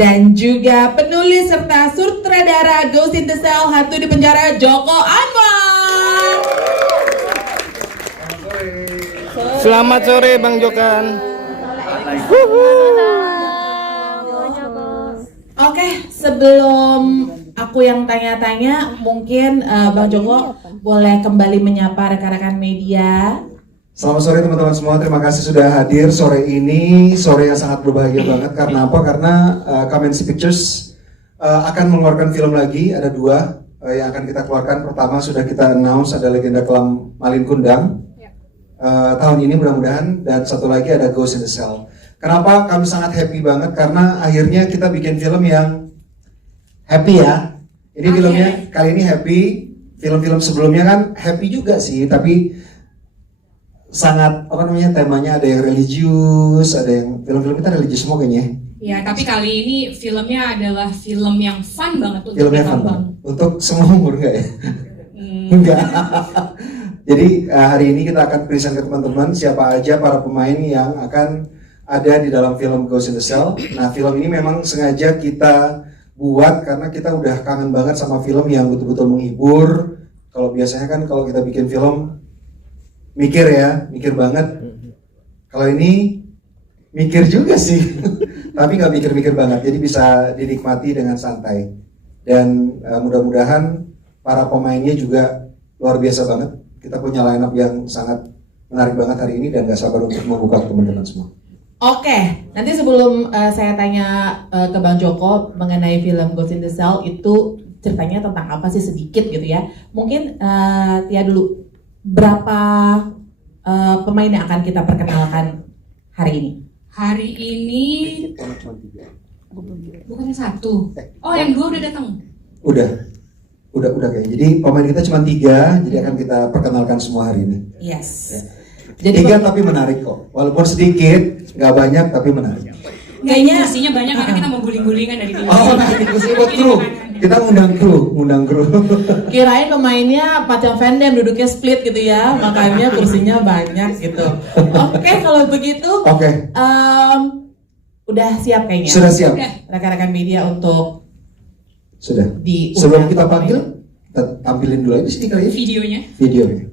dan juga penulis serta sutradara Ghost in the Cell Hantu di Penjara Joko Anwar. Selamat sore Bang Jokan. Oke, sebelum aku yang tanya-tanya, mungkin Bang Joko boleh kembali menyapa rekan-rekan media. Selamat sore teman-teman semua, terima kasih sudah hadir sore ini, sore yang sangat berbahagia banget. Karena apa? Karena Kamensi Pictures akan mengeluarkan film lagi, ada dua yang akan kita keluarkan. Pertama sudah kita announce, ada Legenda Kelam Malin Kundang tahun ini mudah-mudahan, dan satu lagi ada Ghost in the Cell. Kenapa kami sangat happy banget? Karena akhirnya kita bikin film yang happy ya. Ini filmnya kali ini happy. Film-film sebelumnya kan happy juga sih, tapi sangat temanya ada yang religius, ada yang film-film kita religius semua kayaknya. Ya, tapi kali ini filmnya adalah film yang fun banget untuk filmnya fun banget. Untuk semua umur enggak ya? Enggak. Jadi hari ini kita akan present ke teman-teman siapa aja para pemain yang akan ada di dalam film Ghost in the Cell. Nah, film ini memang sengaja kita buat karena kita udah kangen banget sama film yang betul-betul menghibur. Kalau biasanya kan kalau kita bikin film mikir banget. Kalau ini mikir juga sih, tapi nggak mikir-mikir banget. Jadi bisa dinikmati dengan santai. Dan mudah-mudahan para pemainnya juga luar biasa banget. Kita punya line up yang sangat menarik banget hari ini dan gak sabar untuk membuka ke teman-teman semua. Oke, nanti sebelum saya tanya ke Bang Joko mengenai film Ghost in the Cell itu ceritanya tentang apa sih sedikit gitu ya. Mungkin Tia dulu, berapa pemain yang akan kita perkenalkan hari ini? Hari ini bukannya satu. Oh, yang dua udah datang. Udah kayaknya. Jadi pemain kita cuma 3, jadi akan kita perkenalkan semua hari ini. Yes. Ya. Jadi 3 tapi menarik kok. Walaupun sedikit, nggak banyak tapi menarik. Kayaknya kursinya banyak karena kita mau guling-gulingan dari dulu. Oh, nah, kursi buat kru. Kita ngundang kru. Kirain pemainnya macam Vandam duduknya split gitu ya, makanya kursinya banyak gitu. Oke, kalau begitu, udah siap kayaknya. Sudah siap. Rekan-rekan media untuk sudah. Sebelum kita panggil, tampilin dulu aja di sini kali ya. Videonya.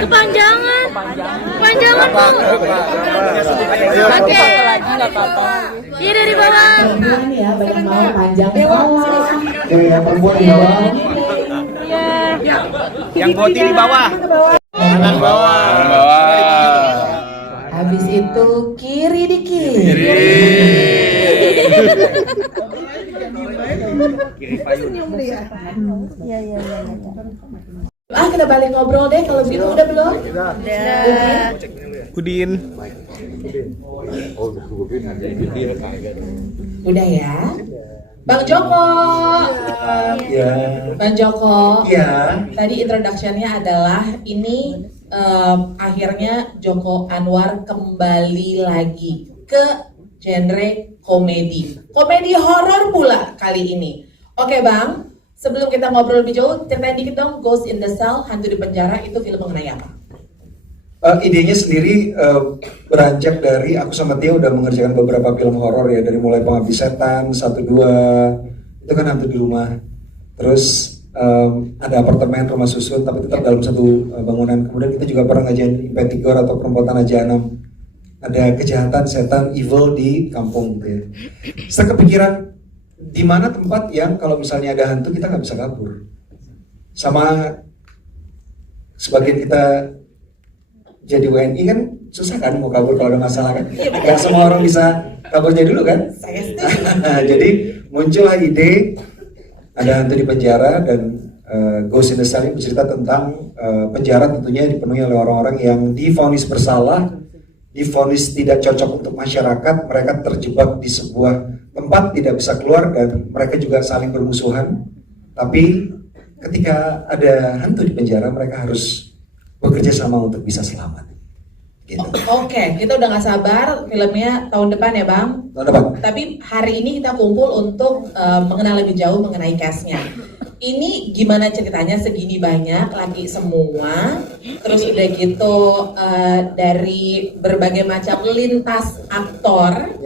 Kepanjangan Bu. Oke. Iya dari bawah. Perempuan ya, banyak mau panjang Yang perempuan di bawah. Yang boti di bawah. Kanan bawah. Habis itu kiri dikit. Kiri payung. Iya. Kita balik ngobrol deh kalau begitu, udah belum? Udah. Udin. Udah ya. Bang Joko. Ya. Bang Joko. Ya. Tadi introduction-nya adalah ini akhirnya Joko Anwar kembali lagi ke genre komedi. Komedi horor pula kali ini. Oke Bang, sebelum kita ngobrol lebih jauh, ceritain dikit dong Ghost in the Cell, Hantu di Penjara itu film mengenai apa? Idenya sendiri beranjak dari aku sama Tia udah mengerjakan beberapa film horor ya, dari mulai Pengabdi Setan 1, 2 itu kan hantu di rumah. Terus ada apartemen, rumah susun, tapi tetap dalam satu bangunan. Kemudian kita juga pernah ngajain Impetigor atau Perempuan Tanah Jahanam. Ada kejahatan, setan, evil di kampung gitu ya. Saya kepikiran, di mana tempat yang kalau misalnya ada hantu kita nggak bisa kabur. Sama sebagian kita jadi WNI kan susah kan mau kabur kalau ada masalah kan. Nggak semua orang bisa kaburnya dulu kan. Saya setuju. Jadi muncullah ide ada hantu di penjara dan Ghost in the Cell ini bercerita tentang penjara tentunya dipenuhi oleh orang-orang yang divonis bersalah, divonis tidak cocok untuk masyarakat, mereka terjebak di sebuah tempat tidak bisa keluar dan mereka juga saling bermusuhan. Tapi ketika ada hantu di penjara mereka harus bekerja sama untuk bisa selamat. Gitu. Oke, kita udah nggak sabar filmnya tahun depan ya Bang. Tahun depan. Tapi hari ini kita kumpul untuk mengenal lebih jauh mengenai cast-nya. Ini gimana ceritanya segini banyak laki semua, terus udah gitu dari berbagai macam lintas aktor,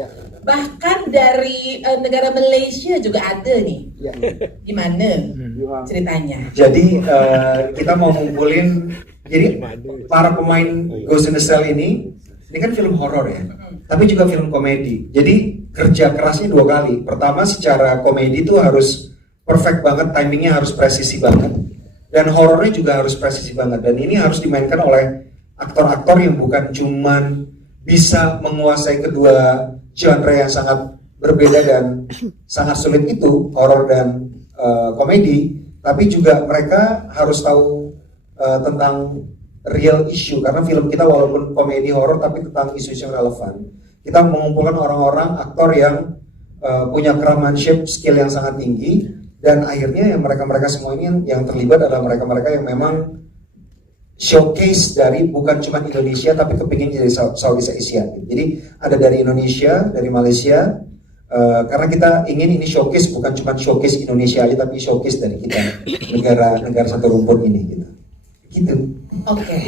bahkan dari negara Malaysia juga ada nih. Gimana ceritanya? Jadi kita mau ngumpulin, jadi para pemain Ghost in the Cell ini kan film horor ya, tapi juga film komedi. Jadi kerja kerasnya 2 kali. Pertama secara komedi itu harus perfect banget, timingnya harus presisi banget, dan horornya juga harus presisi banget. Dan ini harus dimainkan oleh aktor-aktor yang bukan cuman bisa menguasai kedua genre yang sangat berbeda dan sangat sulit itu, horor dan komedi, tapi juga mereka harus tahu tentang real issue, karena film kita walaupun komedi horor tapi tentang isu yang relevan. Kita mengumpulkan orang-orang aktor yang punya craftsmanship, skill yang sangat tinggi, dan akhirnya yang mereka semua ini yang terlibat adalah mereka yang memang showcase dari bukan cuma Indonesia tapi kepingin dari Southeast Asia. Jadi ada dari Indonesia, dari Malaysia, karena kita ingin ini showcase bukan cuma showcase Indonesia aja tapi showcase dari kita negara satu rumpun ini gitu. Oke.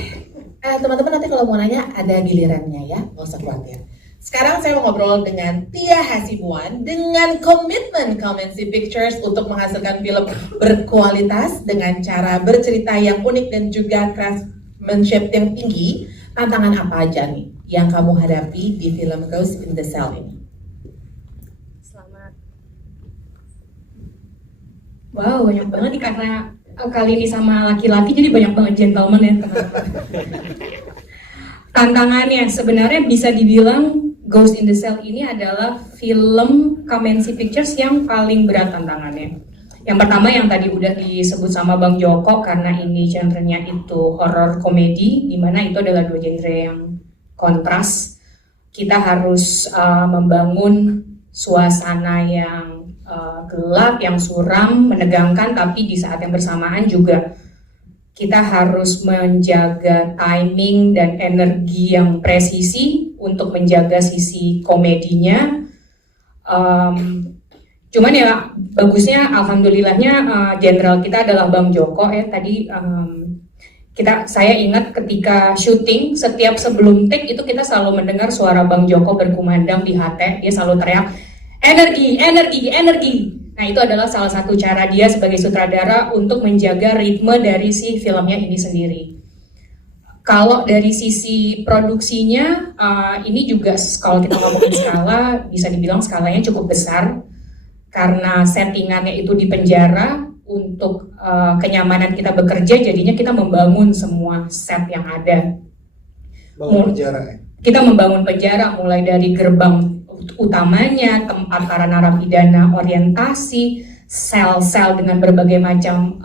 Teman-teman nanti kalau mau nanya ada gilirannya ya, nggak usah khawatir. Sekarang saya mau ngobrol dengan Tia Hasibuan dengan komitmen Kamensi Pictures untuk menghasilkan film berkualitas dengan cara bercerita yang unik dan juga craftsmanship yang tinggi. Tantangan apa aja nih yang kamu hadapi di film Ghost in the Cell ini? Selamat. Wow, banyak banget nih karena kali ini sama laki-laki jadi banyak banget gentleman ya. Tantangannya sebenarnya bisa dibilang Ghost in the Cell ini adalah film Kamensi Pictures yang paling berat tantangannya. Yang pertama yang tadi udah disebut sama Bang Joko, karena ini genrenya itu horror komedi, dimana itu adalah 2 genre yang kontras. Kita harus membangun suasana yang gelap, yang suram, menegangkan, tapi di saat yang bersamaan juga kita harus menjaga timing dan energi yang presisi untuk menjaga sisi komedinya. Cuman ya bagusnya, alhamdulillahnya jenderal kita adalah Bang Joko ya. Tadi saya ingat ketika syuting, setiap sebelum take itu kita selalu mendengar suara Bang Joko berkumandang di HT. Dia selalu teriak, energi, energi, energi. Nah itu adalah salah satu cara dia sebagai sutradara untuk menjaga ritme dari si filmnya ini sendiri. Kalau dari sisi produksinya, ini juga kalau kita ngomongin skala, bisa dibilang skalanya cukup besar. Karena settingannya itu di penjara, untuk kenyamanan kita bekerja, jadinya kita membangun semua set yang ada. Kita membangun penjara, mulai dari gerbang utamanya, tempat para narapidana orientasi, sel-sel dengan berbagai macam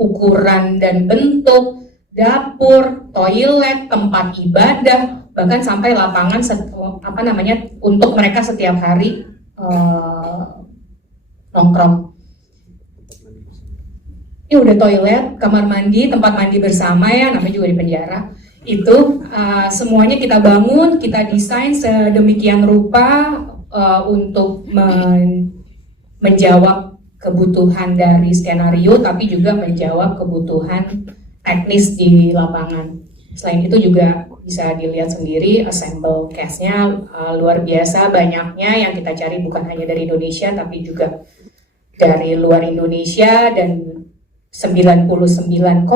ukuran dan bentuk, dapur, toilet, tempat ibadah, bahkan sampai lapangan untuk mereka setiap hari nongkrong. Ini udah toilet, kamar mandi, tempat mandi bersama ya, namanya juga di penjara. Itu semuanya kita bangun, kita desain sedemikian rupa untuk menjawab kebutuhan dari skenario, tapi juga menjawab kebutuhan teknis di lapangan. Selain itu juga bisa dilihat sendiri assemble cast-nya luar biasa banyaknya, yang kita cari bukan hanya dari Indonesia tapi juga dari luar Indonesia, dan 99,9%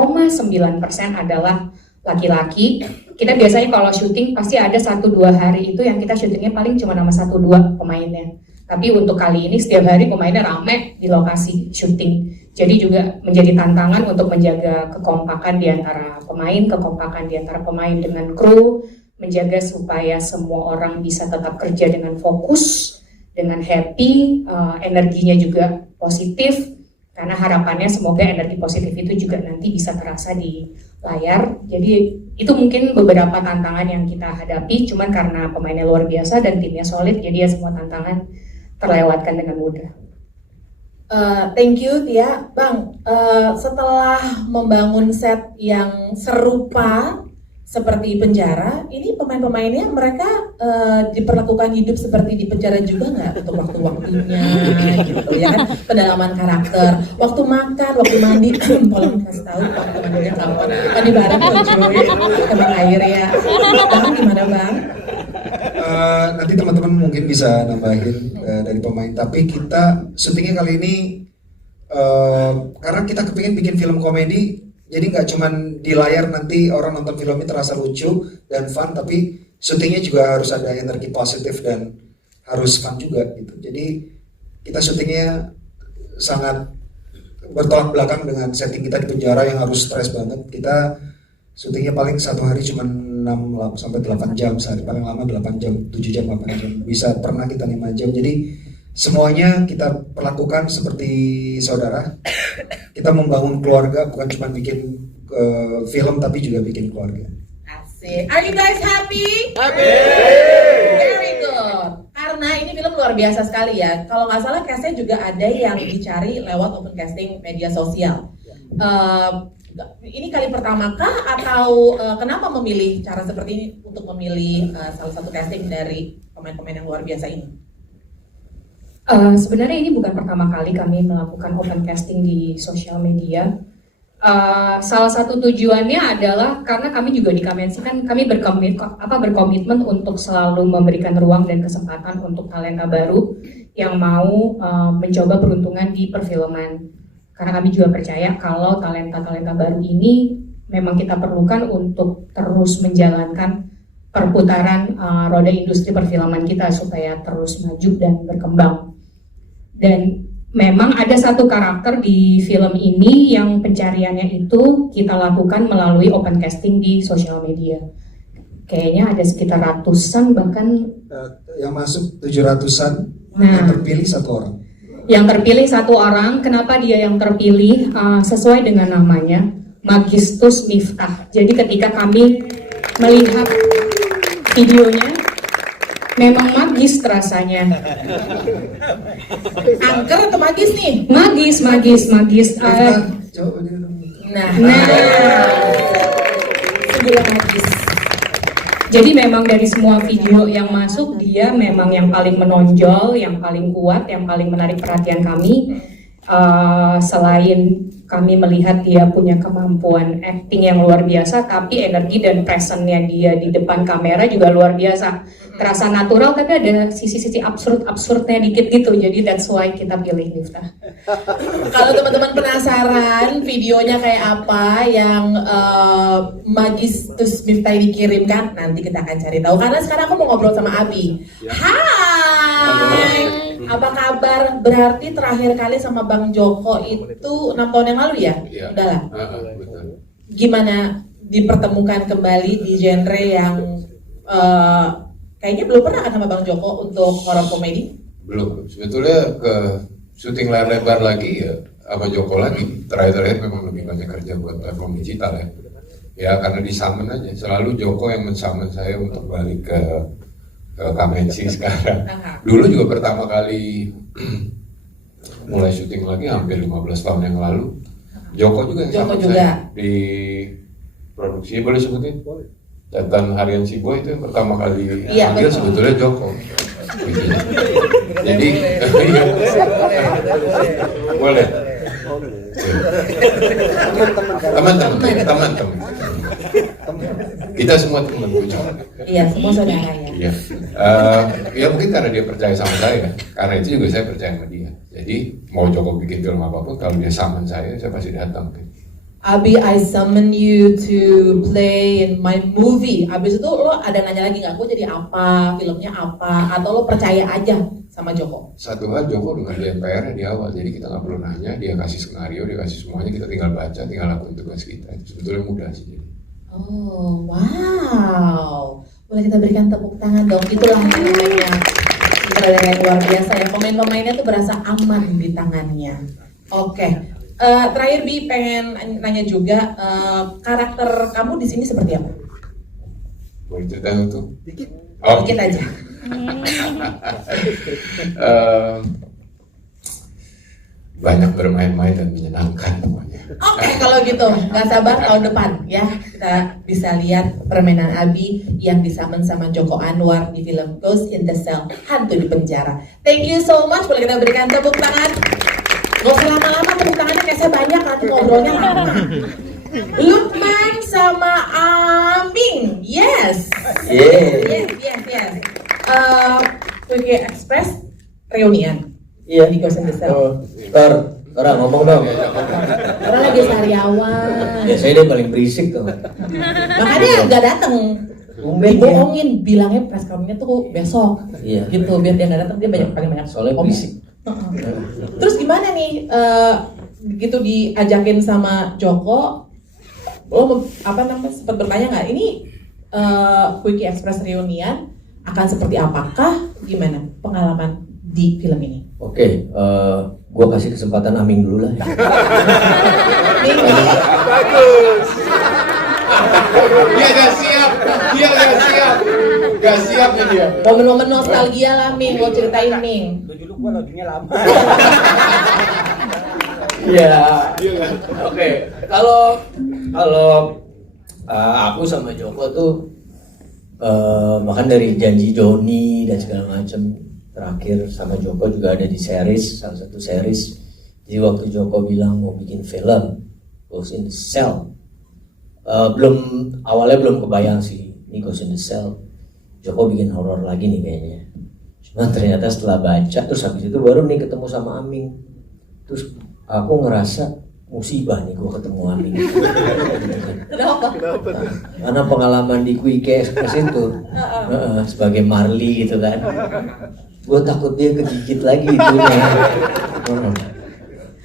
adalah laki-laki. Kita biasanya kalau syuting pasti ada 1-2 hari itu yang kita syutingnya paling cuma sama 1-2 pemainnya. Tapi untuk kali ini setiap hari pemainnya rame di lokasi syuting. Jadi juga menjadi tantangan untuk menjaga kekompakan di antara pemain dengan kru, menjaga supaya semua orang bisa tetap kerja dengan fokus, dengan happy, energinya juga positif. Karena harapannya semoga energi positif itu juga nanti bisa terasa di layar. Jadi itu mungkin beberapa tantangan yang kita hadapi, cuman karena pemainnya luar biasa dan timnya solid, jadi ya semua tantangan terlewatkan dengan mudah. Thank you Tia. Bang, setelah membangun set yang serupa seperti penjara, ini pemain-pemainnya mereka diperlakukan hidup seperti di penjara juga nggak untuk waktu-waktunya gitu ya kan, pendalaman karakter, waktu makan, waktu mandi, tolong kasih tahu waktu mandinya kapan, mandi bareng loh cuy, kembang air ya. Bang, gimana Bang? Nanti teman-teman mungkin bisa nambahin dari pemain, tapi kita syutingnya kali ini karena kita kepingin bikin film komedi. Jadi nggak cuman di layar nanti orang nonton filmnya terasa lucu dan fun, tapi syutingnya juga harus ada energi positif dan harus fun juga gitu. Jadi kita syutingnya sangat bertolak belakang dengan setting kita di penjara yang harus stres banget. Kita syutingnya paling satu hari cuma 6 sampai 8 jam, sehari paling lama 8 jam, 7 jam, 8 jam. Bisa pernah kita 5 jam. Jadi semuanya kita perlakukan seperti saudara. Kita membangun keluarga, bukan cuma bikin film tapi juga bikin keluarga. Asik. Are you guys happy? Happy. Very good. Karena ini film luar biasa sekali ya. Kalau nggak salah castnya juga ada yang dicari lewat open casting media sosial. Ini kali pertama kah atau kenapa memilih cara seperti ini untuk memilih salah satu casting dari pemain-pemain yang luar biasa ini? Sebenarnya ini bukan pertama kali kami melakukan open casting di sosial media. Salah satu tujuannya adalah karena kami juga di Kamensi kan kami berkomitmen untuk selalu memberikan ruang dan kesempatan untuk talenta baru yang mau mencoba peruntungan di perfilman. Karena kami juga percaya kalau talenta-talenta baru ini memang kita perlukan untuk terus menjalankan perputaran roda industri perfilman kita supaya terus maju dan berkembang. Dan memang ada satu karakter di film ini yang pencariannya itu kita lakukan melalui open casting di sosial media. Kayaknya ada sekitar ratusan bahkan. Yang masuk 700-an, Nah, yang terpilih 1 orang. Yang terpilih 1 orang, kenapa dia yang terpilih? Sesuai dengan namanya, Magistus Miftah. Jadi ketika kami melihat videonya, memang magis rasanya. Angker atau magis nih? Magis. Coba dia dong. Nah. Sebuah magis. Jadi memang dari semua video yang masuk, dia memang yang paling menonjol, yang paling kuat, yang paling menarik perhatian kami. Selain kami melihat dia punya kemampuan acting yang luar biasa, tapi energi dan presence-nya dia di depan kamera juga luar biasa. Terasa natural, tapi ada sisi-sisi absurdnya dikit gitu. Jadi that's why kita pilih Miftah. Kalau teman-teman penasaran videonya kayak apa yang Magistus Miftah dikirimkan, nanti kita akan cari tahu. Karena sekarang aku mau ngobrol sama Abi. Hai, apa kabar? Berarti terakhir kali sama Bang Joko itu 6 tahun yang lalu ya? Iya. Udahlah. Betul. Gimana dipertemukan kembali di genre yang kayaknya belum pernah kan sama Bang Joko untuk horror komedi? Belum. Sebetulnya ke syuting layar lebar lagi ya sama Joko lagi. Terakhir-terakhir memang lebih banyak kerja buat platform digital ya. Ya karena disummon aja. Selalu Joko yang mensummon saya untuk balik ke Kamensi sekarang. Dulu juga pertama kali mulai syuting lagi hampir 15 tahun yang lalu. Joko juga yang Joko summon juga. saya di produksi, boleh sebutin? Catatan Harian Si Boy itu yang pertama kali Iya, panggil betul. sebetulnya Joko. Jadi boleh. Teman-teman. Kita semua teman Joko. Iya, semua saudara ya. Iya. Ya mungkin karena dia percaya sama saya, karena itu juga saya percaya sama dia. Jadi mau Joko bikin film apapun, kalau dia summon saya pasti datang. Abi, I summon you to play in my movie. Abis itu lo ada nanya lagi nggak, gue jadi apa, filmnya apa, atau lo percaya aja sama Joko? Satu hal, Joko dengan DPR di awal, jadi kita nggak perlu nanya, dia kasih skenario, dia kasih semuanya, kita tinggal baca, tinggal lakukan tugas kita. Itu sebetulnya mudah sih. Jadi. Oh, wow. Boleh kita berikan tepuk tangan dong. Itulah yang namanya sutradara yang luar biasa ya. Pemain-pemainnya tuh berasa aman di tangannya. Oke. Terakhir Bi, pengen nanya juga, karakter kamu di sini seperti apa? Boleh cerita tuh? Dikit. Oh. Dikit aja. Banyak bermain-main dan menyenangkan pokoknya. Oke, kalau gitu nggak sabar tahun depan ya kita bisa lihat permainan Abi yang disamen sama Joko Anwar di film Ghost in the Shell, Hantu di Penjara. Thank you so much. Boleh kita berikan tepuk tangan? Gak usah lama-lama, tepuk tangannya kayak saya banyak, nanti ngobrolnya lama. Lukman sama Aming, yes. Yes. Quickie Express reunian. Iya. Di Ghost in the Shell. Orang ngomong dong. Orang lagi sariawan. Biasanya dia paling berisik tuh. Makanya nggak datang. Tumben Dibohongin, bilangnya press conference-nya tuh besok. Iya. Gitu, biar dia nggak datang, dia paling banyak Soalnya ngomong. berisik. Terus gimana nih, gitu diajakin sama Joko, lo sempat bertanya nggak, ini Quickie Express reunian akan seperti apakah, gimana pengalaman di film ini? Oke, gua kasih kesempatan Aming dulu lah. Bagus. Dia gak siap nih dia. Momen-momen nostalgia lah, Ming, lo ceritain, Ming. Dulu gua loadingnya lama. Iya. Oke, kalau aku sama Joko tuh bahkan dari janji Joni dan segala macam, terakhir sama Joko juga ada di salah satu series. Jadi waktu Joko bilang mau bikin film Ghost in the Shell, awalnya belum kebayang sih ini Ghost in the Shell. Joko bikin horor lagi nih kayaknya. Cuma ternyata setelah baca, terus habis itu baru nih ketemu sama Aming. Terus aku ngerasa musibah nih gua ketemu Aming. Kenapa? Karena pengalaman di Quickie Express itu sebagai Marley gitu kan, gue takut dia kegigit lagi itunya.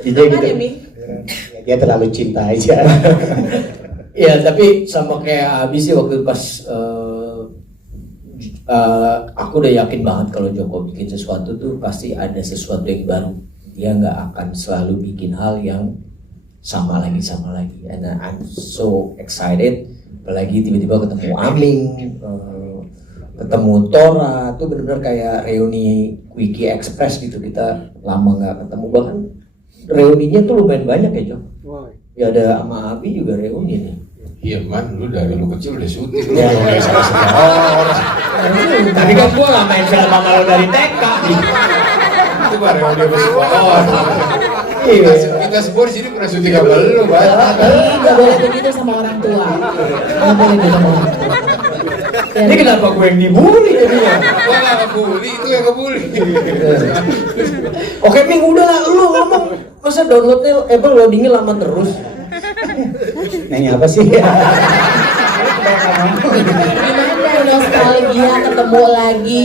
Jadi gitu. Dia terlalu cinta aja. Ya tapi sama kayak Abi sih, waktu pas aku udah yakin banget kalau Joko bikin sesuatu tuh pasti ada sesuatu yang baru. Dia nggak akan selalu bikin hal yang sama lagi. And I'm so excited. Apalagi tiba-tiba ketemu Aming, ketemu Tora, tuh benar-benar kayak reuni Quickie Express gitu. Kita lama nggak ketemu, bahkan reuninya tuh lumayan banyak ya, Jok. Ya ada sama Abi juga reuni nih. Iya man, lu dari lu kecil udah syuting. Ya. Tapi kan gua nggak main film sama lo dari TK. Itu baru dia bersekolah. Kita semua di sini pernah syuting sama lu, Bang. Nggak boleh begitu sama orang tua. Nggak boleh begitu sama orang tua. Ini kenapa gue yang dibully jadinya? Gua nggak ngebully, itu yang ngebully. Oke, Ming, udah lu ngomong. Masa downloadnya, loadingnya lama terus? Nanya apa sih? Gimana nostalgia ketemu lagi?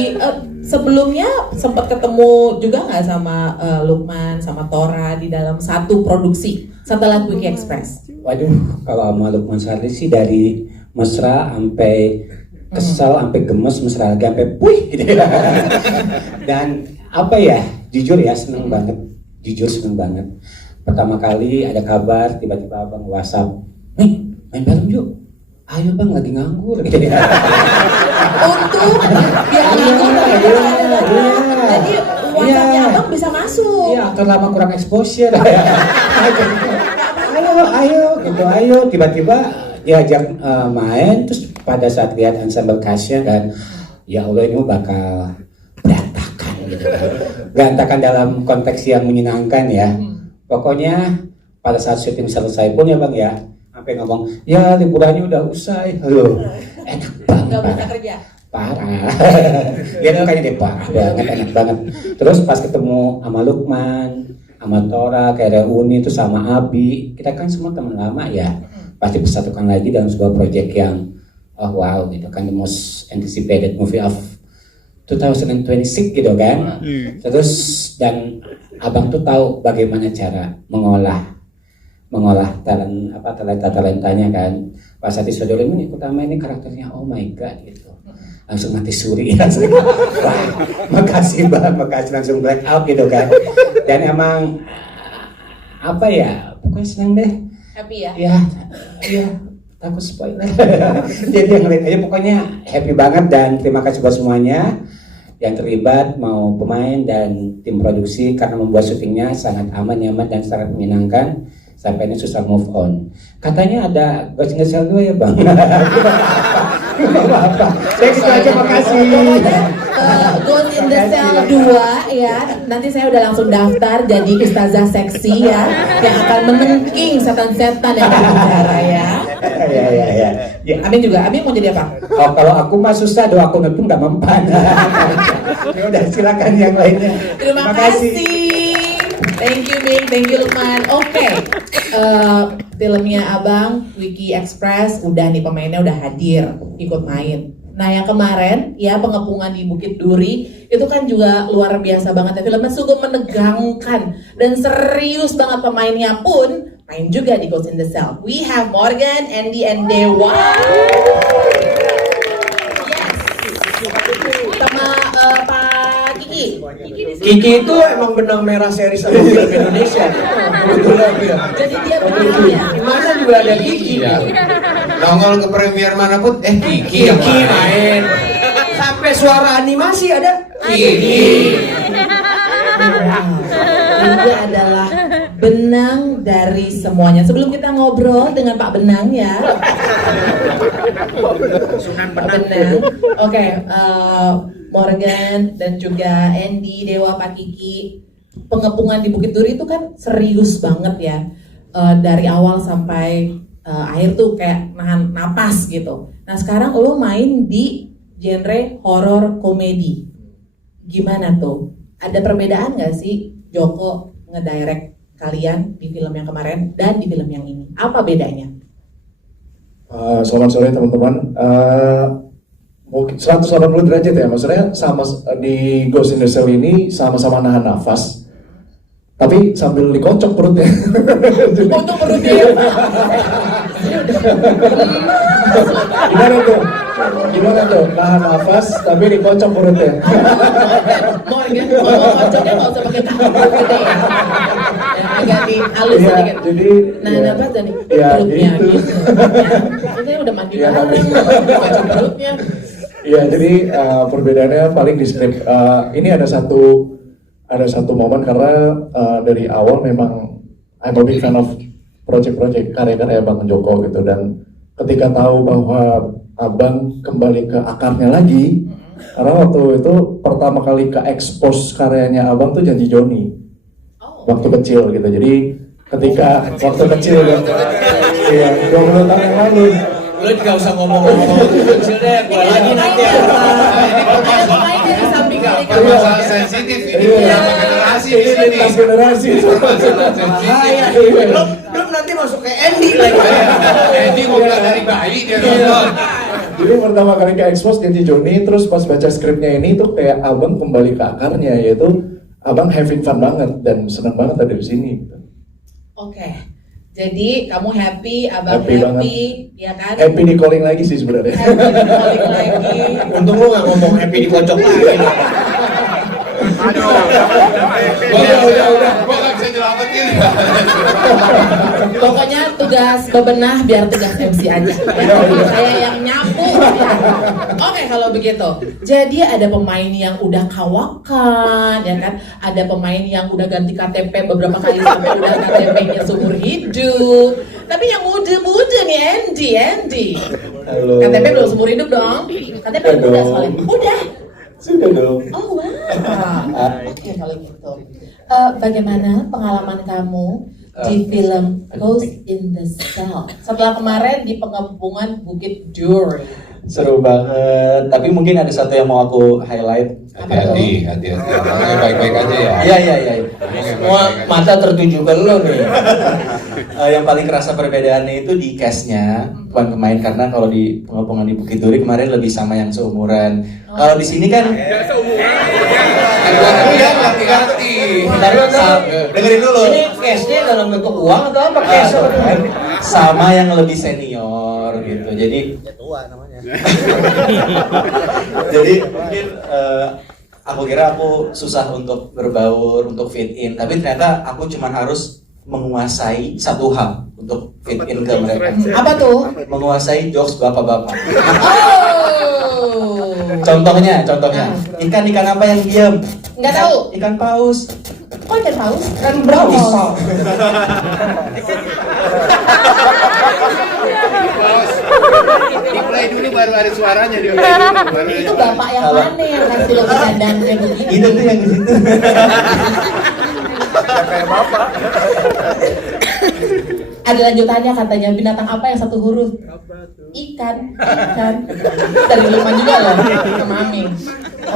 Sebelumnya sempat ketemu juga nggak sama Lukman, sama Tora di dalam satu produksi setelah Quickie Express? Waduh, kalau sama Lukman Sardi sih dari mesra sampai kesal, sampai gemes, mesra lagi sampai puih gitu ya. Dan apa ya, jujur ya seneng banget, seneng banget. Pertama kali ada kabar, tiba-tiba abang WhatsApp, nih main film yuk. Ayo bang, lagi nganggur gitu ya. Untuk biar nganggur tapi ada lagi. Jadi WhatsAppnya abang bisa masuk. Iya, terlama kurang exposure. ayo gitu, ayo. Tiba-tiba diajak main, terus pada saat lihat ensemble cast-nya dan ya Allah ini bakal berantakan gitu kan. Berantakan dalam konteks yang menyenangkan ya. Pokoknya pada saat syuting selesai pun ya bang ya, sampai ngomong ya liburannya udah usai. Aduh, enak banget. Nggak bisa kerja. parah. Lihat mukanya dia parah banget, enak banget. Terus pas ketemu sama Lukman, sama Tora, kayak Uni itu sama Abi, kita kan semua teman lama ya. Pasti bersatukan lagi dalam sebuah project yang oh wow gitu kan, the most anticipated movie of 2026 gitu kan. Terus dan abang tuh tahu bagaimana cara mengolah talentanya kan. Pas saat disodori ini utama ini karakternya oh my god gitu, langsung mati suri langsung, wah makasih banget, makasih, langsung black out gitu kan. Dan emang apa ya, pokoknya senang deh, Happy ya? Ya takut spoiler. Jadi yang lihat aja pokoknya happy banget, dan terima kasih buat semuanya yang terlibat, mau pemain dan tim produksi, karena membuat syutingnya sangat aman, nyaman dan sangat menyenangkan. Sampai ini susah move on. Katanya ada Ghost in the Shell 2 ya bang? Apa? Saya gitu aja, makasih. Ghost in the Shell 2 ya. Nanti saya udah langsung daftar jadi ustazah seksi ya, yang akan menengking setan-setan yang ada di penjara ya. Ya. Amin juga. Amin mau jadi apa? Oh, kalau aku mah susah, doa aku pun nggak mempan. Ya udah, silakan yang lainnya. Terima kasih. Thank you Ming, thank you Lukman. Oke, filmnya Abang, Wiki Express, udah nih pemainnya udah hadir, ikut main. Nah yang kemarin ya pengepungan di Bukit Duri itu kan juga luar biasa banget ya, filmnya sungguh menegangkan dan serius banget, pemainnya pun main juga di Ghost in the Shell. We have Morgan, Andy, and Dewa. Yes. Sama Pak Kiki. Kiki itu emang benang merah series sama film Indonesia. Kebetulan dia. Jadi dia pemain ya. Mana juga ada Kiki ya. Nongol ke premier manapun, Kiki yang Kiki main. main. Sampai suara animasi ada. Kiki. Ini adalah benang dari semuanya. Sebelum kita ngobrol dengan Pak Benang ya. Pak Benang. Oke, Morgan dan juga Andy, Dewa, Pak Kiki. Pengepungan di Bukit Duri itu kan serius banget ya. Dari awal sampai akhir tuh kayak nahan napas gitu. Nah sekarang lo main di genre horor komedi. Gimana tuh? Ada perbedaan nggak sih Joko ngedirect kalian di film yang kemarin dan di film yang ini? Apa bedanya? Selamat sore teman-teman. Mungkin 180 derajat ya, maksudnya sama di Ghost in the Shell ini sama-sama nahan nafas, tapi sambil dikocok perutnya. Untuk perutnya ya Pak? Gimana tuh? Nahan nafas tapi dikocok perutnya. Morgan, kalau kocoknya nggak usah pakai tangan gede ya. Agak dihalus Iya, sedikit. jadi Nah, nafas dan ya, perutnya gitu. gitu. Ya, saya udah mandi Iya, bareng, kocok perutnya. Iya, jadi perbedaannya paling di script. Ini ada satu momen karena dari awal memang I'm a big fan of project-project karya-karya Bang Joko gitu, dan ketika tahu bahwa Abang kembali ke akarnya lagi, karena waktu itu pertama kali ke expose karyanya Abang tuh Janji Joni waktu kecil gitu. Jadi ketika waktu kecil ya, iya 20 tahun yang lalu. Lu gak usah ngomong-ngomong kecil deh, gua lagi nanti ya. Ada pemain dari samping kiri Bukan masalah sensitif, ini beberapa generasi di Ini sini. lintas generasi. Masalah sensitif. Belum nanti masuk ke Andy lagi. Andy ngobrol dari bayi dia nonton. Jadi pertama kali ke expose Janji Joni, terus pas baca skripnya ini tuh kayak Abang kembali ke akarnya, yaitu Abang having fun banget dan senang banget ada di sini. Oke. Jadi kamu happy, Abang Happy happy, ya kan? Happy di calling lagi sih sebenarnya. Happy balik lagi. Untung lu gak ngomong happy dikocok lagi. Udah. Gua gak bisa nyelamatin. Pokoknya tugas bebenah biar tugas MC aja. Ya, saya yang nyapu. Oke, kalau begitu. Jadi ada pemain yang udah kawakan, ya kan? Ada pemain yang udah ganti KTP beberapa kali sampai udah KTP-nya seumur hidup. Tapi yang muda-muda nih Andy. Halo. KTP belum seumur hidup dong. KTP Udah udah dong. soalnya. Udah. Sudah dong. Oh wow. Oke kalau gitu. Bagaimana pengalaman kamu di film Ghost in the Shell setelah kemarin di pengepungan Bukit Duri? Seru banget. Tapi mungkin ada satu yang mau aku highlight. Hati-hati. Ngomongnya baik-baik aja ya. Iya. Semua mata tertuju ke lo nih. Yang paling kerasa perbedaannya itu di cast-nya pemain, karena kalau di pengepungan di Bukit Duri kemarin lebih sama yang seumuran. Kalau di sini kan dengerin dulu. Ini cashnya dalam bentuk uang atau apa cash? Sama yang lebih senior gitu. Jadi jadi mungkin aku kira aku susah untuk berbaur, untuk fit in, tapi ternyata aku cuma harus menguasai satu hal untuk fit in ke mereka. Apa tuh? Menguasai jokes bapak-bapak. Oh. Contohnya, ikan apa yang diam? Nggak tahu. Ikan paus. Kok ikan paus? Kan paus. Dimulai dulu baru ada suaranya dia. Itu bapak yang mana yang kasih lo bercandaan kayak begini? Itu tuh yang di situ. Kayak bapak. Ada lanjutannya katanya, binatang apa yang satu huruf? Ikan. Dari Lukman juga loh, ke Mami.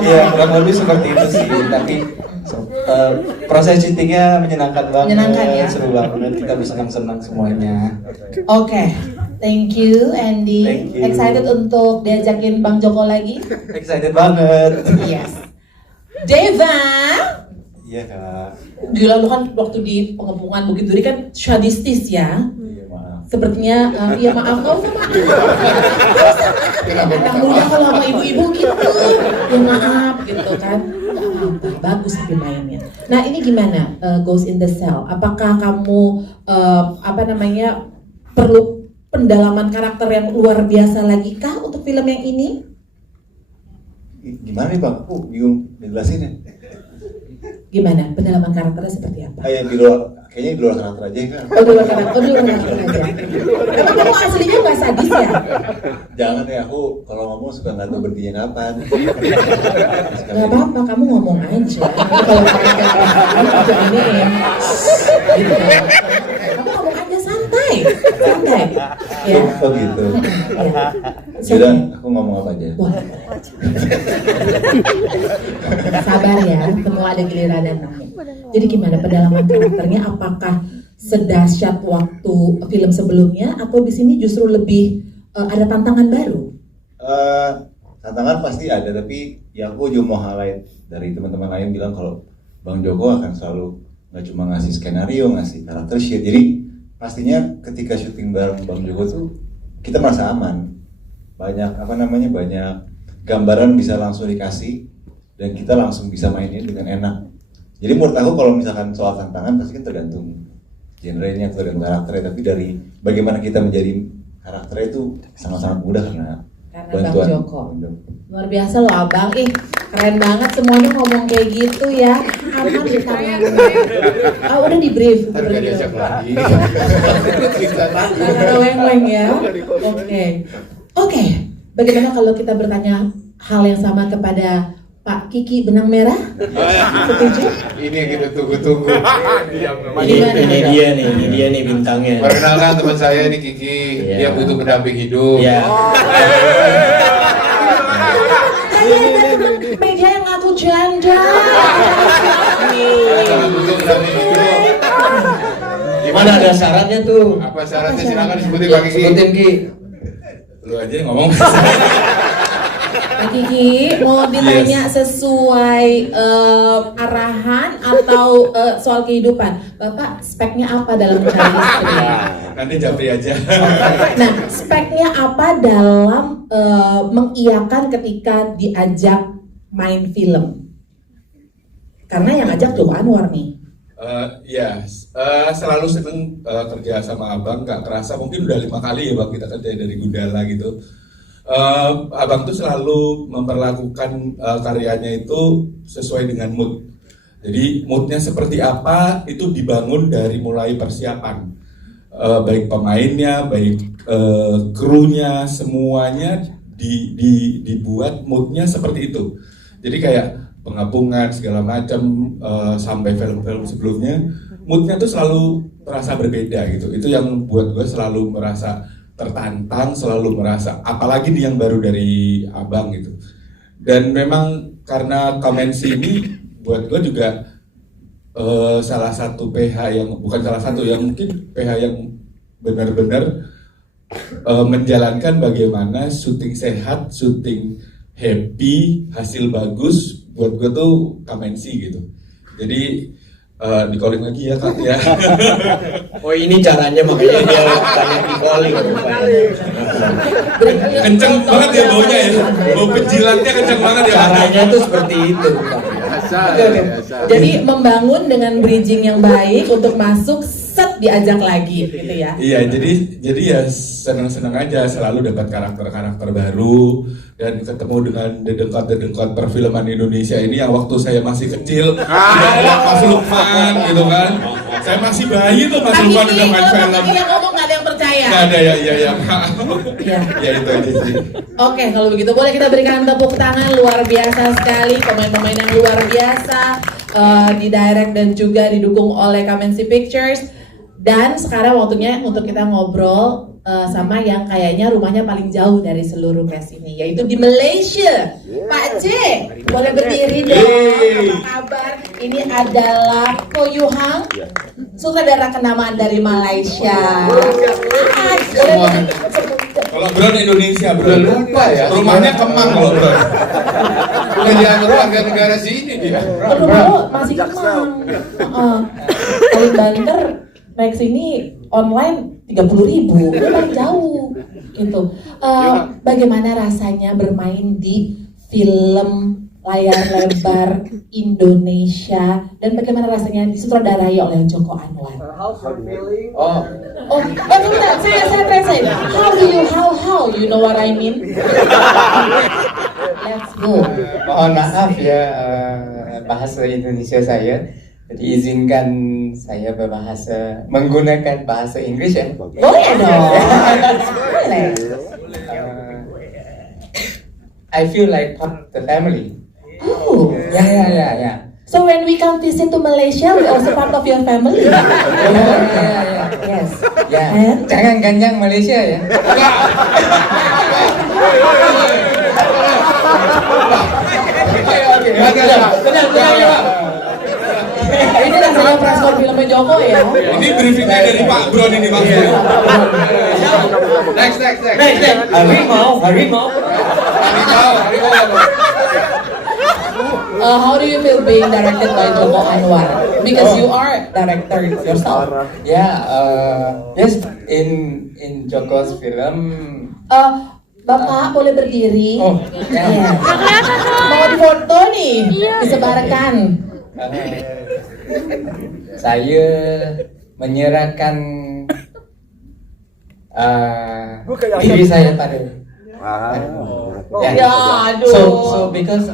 Iya, kurang lebih seperti itu sih. Tapi proses syutingnya menyenangkan banget. Menyenangkan ya? Seru banget, kita bisa senang-senang semuanya. Oke, thank you Andy. Thank you. Excited untuk diajakin Bang Joko lagi? Excited banget. Yes. Deva. Iya kak. Gila, lu kan waktu di pengepungan Bukit Duri kan sadistis ya. Iya maaf. Sepertinya, iya maaf, nggak usah maaf. Anak muda kalau sama ibu-ibu gitu, ya maaf gitu kan. Nggak apa-apa, bagus tapi mainnya. Nah ini gimana, Ghost in the Cell? Apakah kamu, perlu pendalaman karakter yang luar biasa lagi kah untuk film yang ini? Gimana nih Bang? Aku bingung ngejelasinnya. Gimana, pendalaman karakternya seperti apa? Kayak di luar, kayaknya di luar karakter aja kan? Oh di luar karakter aja. Emang kamu aslinya nggak sadis ya? Jangan ya, aku kalau ngomong suka nggak tahu berhentinya kapan. Gak apa-apa, kamu ngomong aja. Kalau kamu ini gitu. Kamu ngomong aja santai. Ya. Oh gitu. Ya. Yaudah, aku ngomong apa aja. Wah. Sabar ya, semua ada giliran dan kamu. Jadi gimana pendalaman karakternya? Apakah sedahsyat waktu film sebelumnya atau di sini justru lebih ada tantangan baru? Tantangan pasti ada, tapi ya aku juga mau highlight dari teman-teman lain bilang kalau Bang Joko akan selalu nggak cuma ngasih skenario, ngasih karakter sheet. Jadi pastinya ketika syuting bareng Bang Joko tuh kita merasa aman. Banyak banyak gambaran bisa langsung dikasih dan kita langsung bisa mainin dengan enak. Jadi menurut aku kalau misalkan soal tantangan pasti kan tergantung genrenya, tergantung karakternya, tapi dari bagaimana kita menjadi karakternya itu sangat-sangat mudah karena bantuan Bang Joko. Luar biasa loh Abang, keren banget semuanya ngomong kayak gitu ya. Aman di tangan. Udah di brief. Nggak diajak lagi. Ada weng-weng ya. Oke. Bagaimana kalau kita bertanya hal yang sama kepada Pak Kiki Benang Merah? Setuju? Ini yang kita tunggu-tunggu. Ini dia nih bintangnya. Perkenalkan teman saya ini Kiki, dia butuh pendamping hidup. Iya. Media yang ngaku janda. Butuh pendamping hidup. Gimana ada syaratnya tuh? Apa syaratnya, silakan disebutin Pak Kiki. Sebutin Ki. Lu aja ngomong. Pak Kiki mau ditanya sesuai arahan atau soal kehidupan. Bapak speknya apa dalam mencari istri? Nanti japri aja. Nah, speknya apa dalam mengiyakan ketika diajak main film? Karena yang ajak Joko Anwar nih. Selalu seneng kerja sama Abang, gak kerasa mungkin udah 5 kali ya Bang kita kerja dari Gundala gitu. Abang tuh selalu memperlakukan karyanya itu sesuai dengan mood. Jadi moodnya seperti apa itu dibangun dari mulai persiapan, baik pemainnya, baik krunya, semuanya dibuat moodnya seperti itu. Jadi kayak pengapungan segala macam sampai film-film sebelumnya, moodnya tuh selalu terasa berbeda gitu. Itu yang buat gue selalu merasa tertantang, selalu merasa, apalagi nih yang baru dari abang gitu. Dan memang karena Kamensi ini buat gue juga salah satu PH yang, bukan salah satu, yang mungkin PH yang benar-benar menjalankan bagaimana syuting sehat, syuting happy, hasil bagus, buat gue tuh Kamensi gitu. Jadi di calling lagi ya Kak ya. Oh ini caranya makanya dia banyak di calling. Kenceng banget ya baunya ya. Bau penjilatnya kenceng banget ya. Caranya tuh seperti itu. Jadi membangun dengan bridging yang baik untuk masuk set diajak lagi gitu ya. Iya, jadi ya senang-senang aja selalu dapat karakter-karakter baru dan ketemu dengan dedengkot perfilman Indonesia ini yang waktu saya masih kecil tidak ada Mas Lukman gitu kan. Saya masih bayi tuh Mas Lukman udah main film. Tapi yang ngomong nggak ada yang percaya. Nggak ada ya. Iya. Ya itu aja sih. Oke, kalau begitu boleh kita berikan tepuk tangan, luar biasa sekali, pemain-pemain yang luar biasa, didirect dan juga didukung oleh Kamensi Pictures. Dan sekarang waktunya untuk kita ngobrol sama yang kayaknya rumahnya paling jauh dari seluruh cast ini, yaitu di Malaysia. Pak J, boleh berdiri dong, apa kabar? Ini adalah Ko Yuhang, sutradara kenamaan dari Malaysia. Kalau Bron Indonesia, Bron. Lupa ya. Rumahnya Kemang loh, Bron. Udah dianggap warga negara sini dia. Aduh, masih Kemang. Paling banter naik sini online 30.000, itu paling jauh gitu. Bagaimana rasanya bermain di film layar lebar Indonesia dan bagaimana rasanya disutradarai oleh Joko Anwar? Sebentar, saya translate. How you know what I mean? Let's go. Mohon maaf ya bahasa Indonesia saya. Jadi izinkan saya berbahasa menggunakan bahasa Inggris ya. Boleh dong. Boleh. I feel like part of the family. Oh. Yeah. So when we come visit to Malaysia, we also part of your family. Yes. Ya. And? Jangan ganjang Malaysia ya. Ini rasanya transport filmnya Joko ya. Ini briefingnya dari Pak Bron ini maksudnya. Next. Harimau. How do you feel being directed by Joko Anwar? Because you are director yourself. Yes, in Joko's film. Bapak boleh berdiri? Ya. Mau difoto nih, disebarkan. Saya menyerahkan diri saya pada Ya, aduh. So because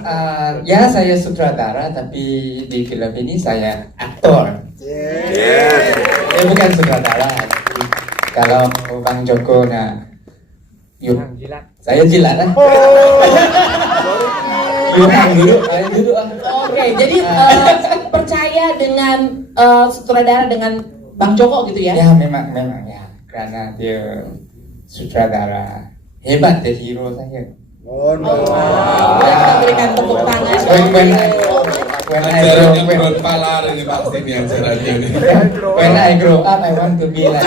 saya sutradara tapi di film ini saya aktor. Saya bukan sutradara. Kalau Bang Joko saya jilat lah. Duduk. Oke, jadi percaya dengan sutradara dengan Bang Joko gitu ya? Ya memang ya, karena dia sutradara hebat, dia hero saya. Kita berikan tepuk tangan. When I grow up, I want to be like.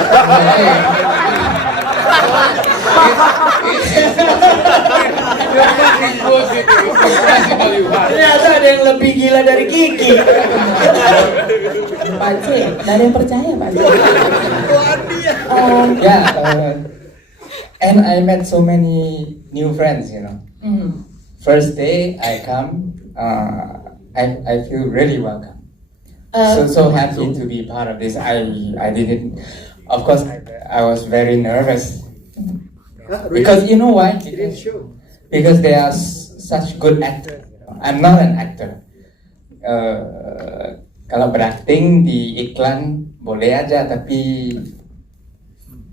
Ternyata ada yang lebih gila dari Kiki. Pak C, gak ada yang percaya Pak C. And I met so many new friends, you know. First day I come, I feel really welcome. So happy to be part of this. I didn't, of course, I was very nervous. Because you know why? Because they are such good actors. I'm not an actor. Kalau berakting di iklan boleh aja, tapi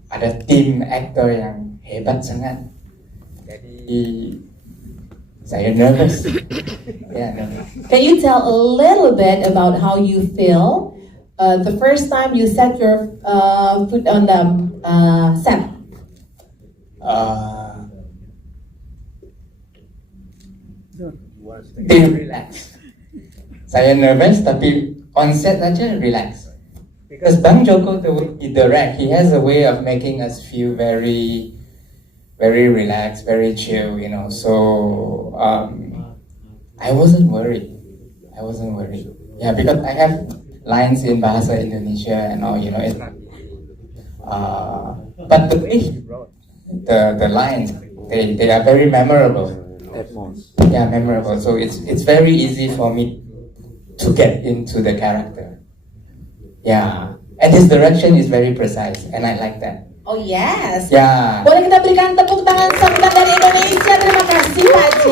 ada tim aktor yang hebat sangat. Jadi saya nervous. Can you tell a little bit about how you feel the first time you set your foot on the set? Dia relax. Saya nervous tapi on set aja relax. Because Bang Joko, the way he direct, he has a way of making us feel very relaxed, very chill, you know. So I wasn't worried. Yeah, because I have lines in Bahasa Indonesia and all, you know. But the way he wrote the lines, they are very memorable. Yeah, memorable. So it's very easy for me to get into the character. Yeah, and his direction is very precise, and I like that. Oh yes. Ya. Boleh kita berikan tepuk tangan sambutan dari Indonesia. Terima kasih Pak C.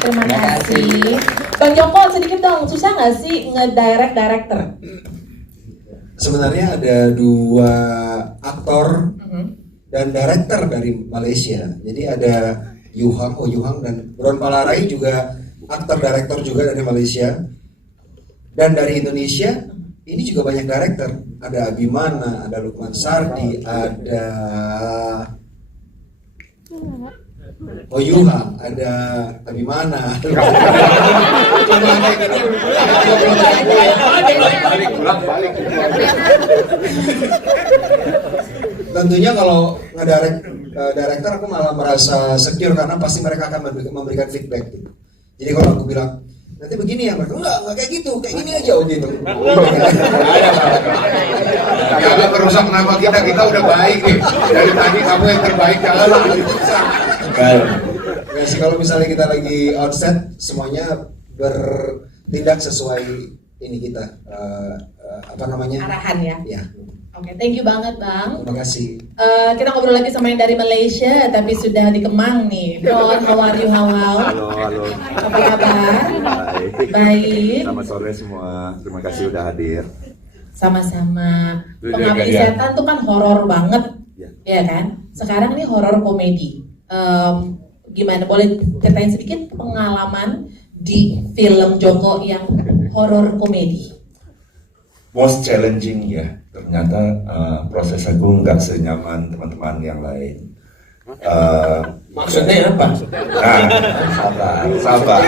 Terima kasih. Bang Joko, sedikit dong, susah nggak sih ngedirect director? Sebenarnya ada 2 aktor dan director dari Malaysia. Jadi ada Yuhang dan Ron Palarai juga aktor director juga dari Malaysia. Dan dari Indonesia ini juga banyak director. Ada Abimana, ada Lukman Sardi, ada Yuhang, ada Abimana. Tentunya kalau ngedirect director aku malah merasa secure karena pasti mereka akan memberikan feedback. Jadi kalau aku bilang nanti begini ya, mereka enggak kayak gitu, kayak gini aja gitu. Jangan merusak nama kita udah baik nih. Dari tadi kamu yang terbaik, jangan dirusak. Enggak sih, kalau misalnya kita lagi on set semuanya bertindak sesuai ini kita arahan ya. Ya. Oke, thank you banget Bang. Terima kasih. Kita ngobrol lagi sama yang dari Malaysia, tapi sudah di Kemang nih. Don, how are you? Halo. Apa kabar? Baik. Selamat sore semua. Terima kasih udah hadir. Sama-sama. Pengabdi Ya. Setan tuh kan horor banget, ya kan? Sekarang ini horor komedi. Gimana? Boleh ceritain sedikit pengalaman di film Joko yang horor komedi? Most challenging ya. Ternyata proses aku nggak senyaman teman-teman yang lain. Maksudnya apa? Nah, sabar.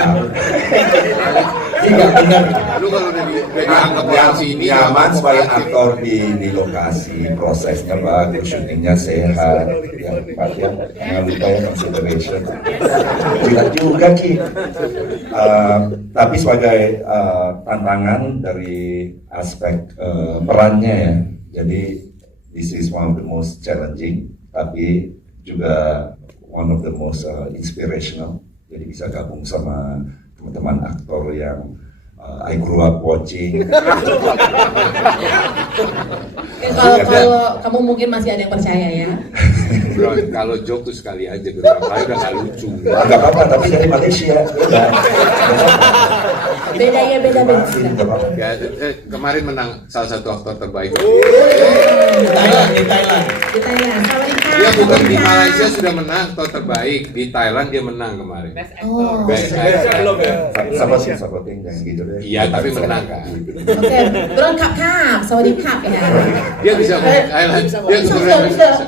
Tidak benar. Lu kalau udah dianggap orang sini nyaman sebagai aktor di lokasi, prosesnya bagus, syutingnya sehat, yang jangan lupa ya consideration. Tidak juga Ki. Tapi sebagai tantangan dari aspek perannya ya, jadi this is one of the most challenging, tapi juga one of the most inspirational. Jadi bisa gabung sama teman-teman aktor yang I grew up watching. Kalau kamu mungkin masih ada yang percaya ya. Bro, kalau joke tuh sekali aja, beberapa kali udah gak lucu. Gak apa-apa, tapi dari Malaysia. Beda. Kemarin menang salah satu aktor terbaik. Di Thailand. Dia bukan di Malaysia sudah menang aktor terbaik, di Thailand dia menang kemarin. Best actor. Sahabat yang jangan gitu deh. Iya, tapi menang kan. Oke, turun kap, sawadee kap ya. Dia bisa Thailand.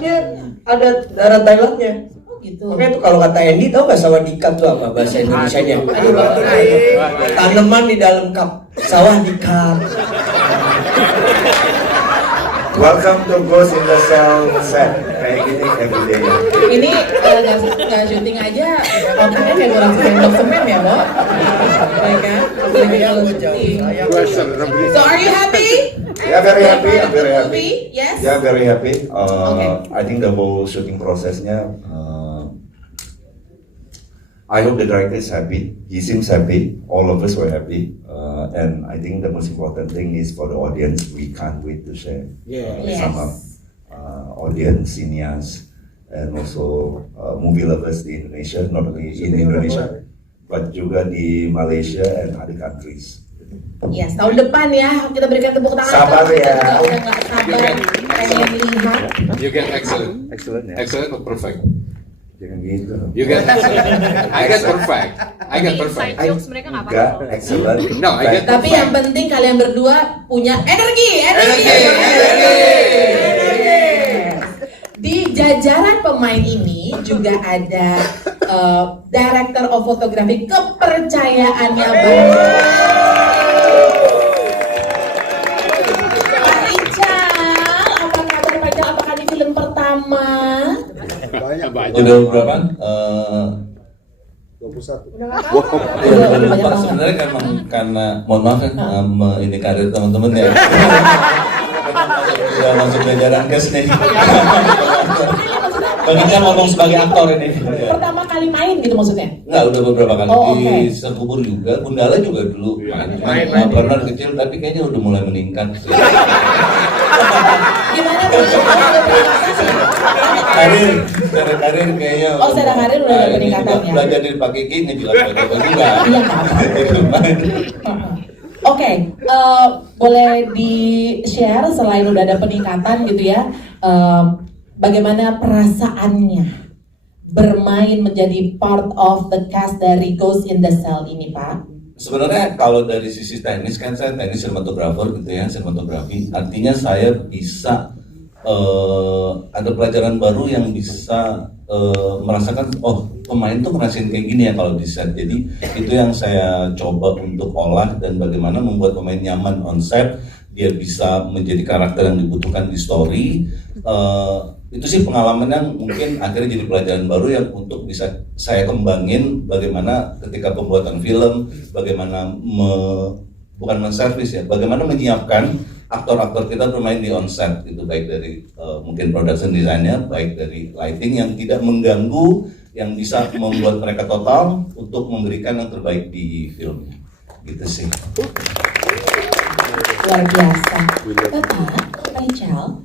Dia ada darah Thailandnya. Gitu. Oke, itu kalau kata Andy, tahu nggak sawadee kap itu apa bahasa Indonesianya? Tanaman di dalam kap, sawah di kap. Welcome to Ghost in the Cell set. Kayak gini everyday. Ini nggak syuting aja, kontennya kayak kurang semen ya, Bo? Baik kan? Apalagi kalau syuting. So are you happy? Yeah, very happy. I'm very happy. Yes. Yeah, very happy. I think the whole shooting processnya. I hope the director is happy. He seems happy. All of us were happy. And I think the most important thing is for the audience. We can't wait to share sama audience, cineas, and also movie lovers di Indonesia, not only in Indonesia, but juga di Malaysia and other countries. Yes, tahun depan ya kita berikan tepuk tangan. Sabar ya. Kita udah nggak sabar pengen lihat. You get excellent. Ya. Excellent or perfect? Jangan gitu. You get I get perfect. Jokes mereka nggak Enggak, apa-apa. excellent. No, I get Tapi perfect. yang penting kalian berdua punya energi. Di jajaran pemain ini juga ada Director of Photography kepercayaannya Bang. Pak Ical, apa kabar Pak Ical? Apakah ini film pertama? Udah berapa? 21. Pak, sebenarnya kan karena mohon maaf kan ini karir teman-teman ya. Udah masuk jajaran kes nih. Bagi kan ngomong sebagai aktor ini. Pertama kali main gitu maksudnya? Enggak, udah beberapa kali Oh, di okay. Sekubur juga. Gundala juga dulu main. Pernah kecil tapi kayaknya udah mulai meningkat. Gimana? Karir kayaknya. Oh, secara karir udah ada peningkatannya. Belajar dari Pak Kiki ngejilat juga. Iya, Oke, boleh di-share selain udah ada peningkatan gitu ya, bagaimana perasaannya bermain menjadi part of the cast dari Ghost in the Shell ini, Pak? Sebenarnya kalau dari sisi teknis kan saya teknis sinematografer gitu ya, sinematografi. Artinya saya bisa ada pelajaran baru yang bisa merasakan, oh pemain tuh ngerasain kayak gini ya kalau di set. Jadi itu yang saya coba untuk olah dan bagaimana membuat pemain nyaman on set, dia bisa menjadi karakter yang dibutuhkan di story. Itu sih pengalaman yang mungkin akhirnya jadi pelajaran baru yang untuk bisa saya kembangin bagaimana ketika pembuatan film, bagaimana bukan menservis ya, bagaimana menyiapkan aktor-aktor kita bermain di onset gitu, baik dari mungkin production design-nya, baik dari lighting yang tidak mengganggu, yang bisa membuat mereka total untuk memberikan yang terbaik di filmnya, gitu sih. Luar biasa. Bapak, Pak Ical,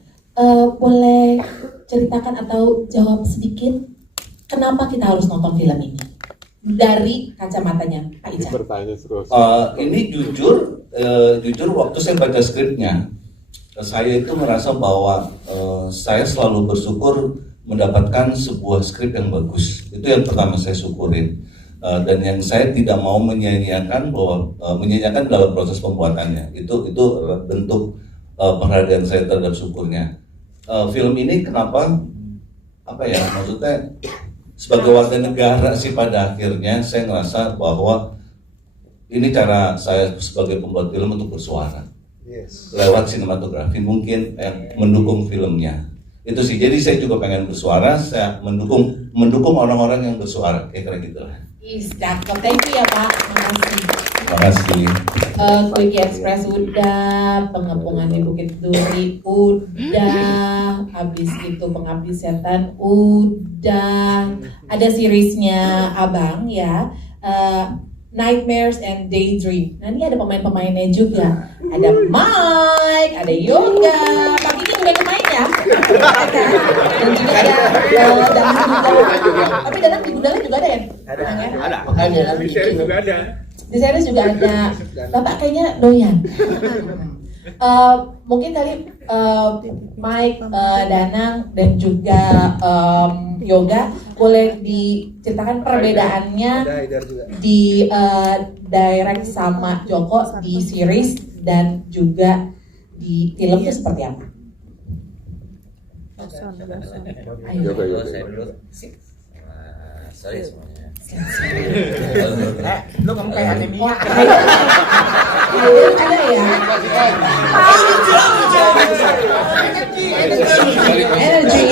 boleh ceritakan atau jawab sedikit kenapa kita harus nonton film ini dari kacamatanya Pak Ical? Ini jujur waktu saya baca skripnya, saya itu merasa bahwa saya selalu bersyukur mendapatkan sebuah skrip yang bagus. Itu yang pertama saya syukurin. Dan yang saya tidak mau menyanyiakan dalam proses pembuatannya. Itu bentuk penghargaan saya terhadap syukurnya. Film ini kenapa maksudnya sebagai warga negara sih pada akhirnya saya ngerasa bahwa ini cara saya sebagai pembuat film untuk bersuara lewat sinematografi mungkin mendukung filmnya. Itu sih, jadi saya juga pengen bersuara, saya mendukung orang-orang yang bersuara, kira-kira gitu lah. Thank you ya Pak, makasih. Terima kasih. Quickie Express udah, Pengepungan di Bukit Duri udah, habis itu Pengabdi Setan udah, ada seriesnya Abang ya, Nightmares and Daydream. Nah ini ada pemain-pemainnya juga, ada Mike, ada Yoga, Pak Kiki udah main ya, dan juga ada Danang juga. Tapi Danang di Gundala juga ada ya? Ada. Di series juga ada. Di series juga ada. Bapak kayaknya doyan. Mungkin tadi Mike, Danang dan juga Yoga boleh diceritakan perbedaannya di direct sama Joko di series dan juga di film itu seperti apa? Yoga saya dulu. Sorry semuanya. Lu ngomong kayak anemia. Ada ya? Energi.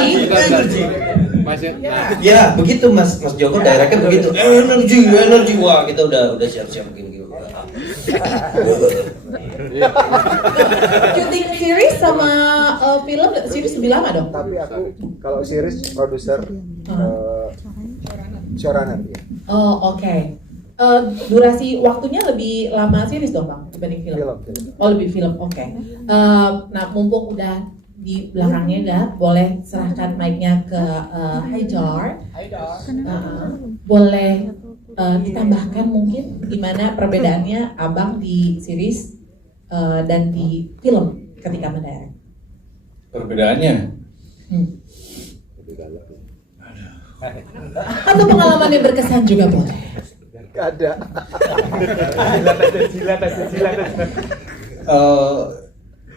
Ya begitu Mas Joko, directnya begitu. Energi, wah kita udah siap-siap begini. Syuting series sama film series lebih lama dong? Tapi aku kalau series produser showrunner ya. Oh oke. Durasi waktunya lebih lama series dong Bang dibanding film? Oh lebih film, oke. Nah mumpung udah di belakangnya Gak, boleh serahkan mic-nya ke Haidar. Boleh ditambahkan mungkin gimana perbedaannya Abang di series dan di film ketika mendirect? Perbedaannya? Atau pengalaman yang berkesan juga boleh? Gak ada.